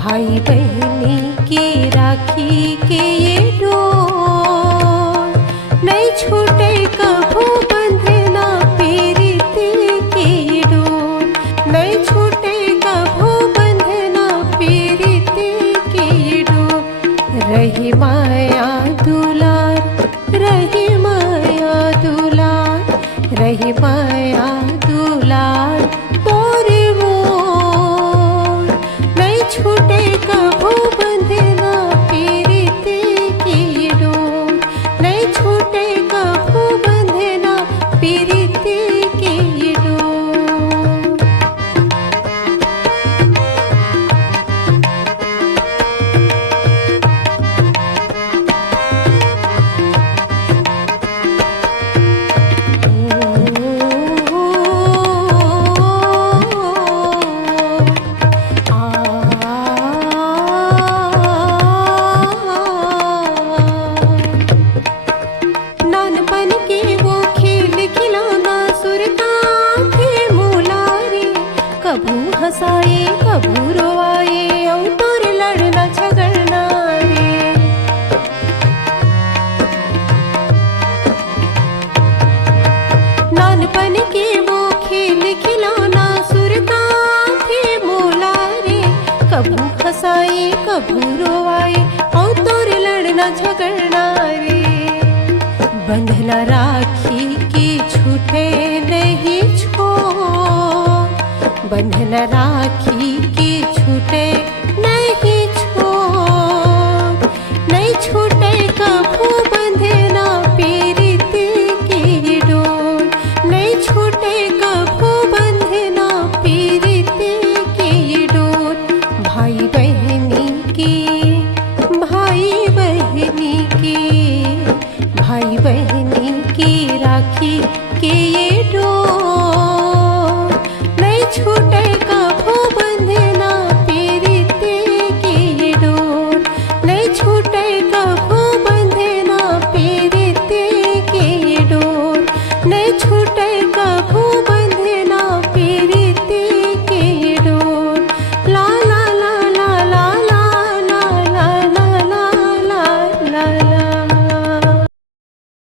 भाई बहनी की राखी के ये डोर नहीं छूटे कभू बंधना पीरिति की डोर नहीं छूटे कभू बंधना पीरिति की डोर रही माया दुलार रही माया दुलार रही माया दुलार तोरे मोर नहीं छूटे कभू बंधना पीरिति की डोर नहीं छूटे कभू बंधना पीरिति की डोर। नानपन के वो खेल खिलौना सुरता थे मुलारे कभू हंसाए कभू रोवाए और तोर लड़ना झगड़ना रे। नानपन के वो खेल खिलौना सुरता थे मुलारे कभू हंसाए कभू रोवाए और तोर लड़ना झगड़ना रे। बंधना राखी की छूटे नहीं छोड़ बंधना राखी की छूटे नहीं छोड़ नहीं छूटे कभू बंधना पीरिति की डोर नहीं छूटे कभू बंधना पीरिति की डोर। भाई बहनी की भाई बहनी की भाई बहनी की राखी के ये डोर